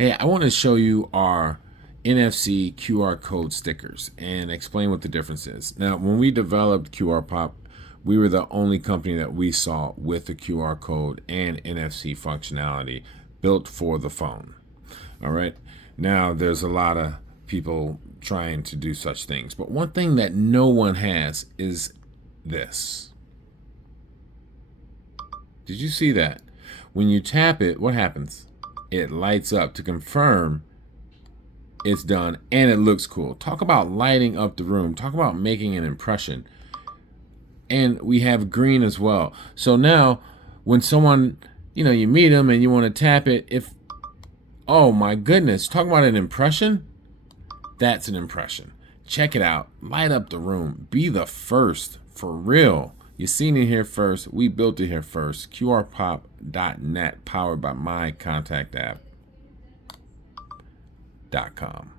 Hey, I want to show you our NFC QR code stickers and explain what the difference is. Now, when we developed QRPoP, we were the only company that we saw with the QR code and NFC functionality built for the phone. All right. Now, there's a lot of people trying to do such things, but one thing that no one has is this. Did you see that? When you tap it, what happens? It lights up to confirm it's done, and it looks cool. Talk about lighting up the room. Talk about making an impression. And we have green as well. So now when someone, you meet them and you want to tap it, oh my goodness, talk about an impression. That's an impression. Check it out. Light up the room. Be the first, for real. You seen it here first. We built it here first. QRPoP.net, powered by mycontactapp.com.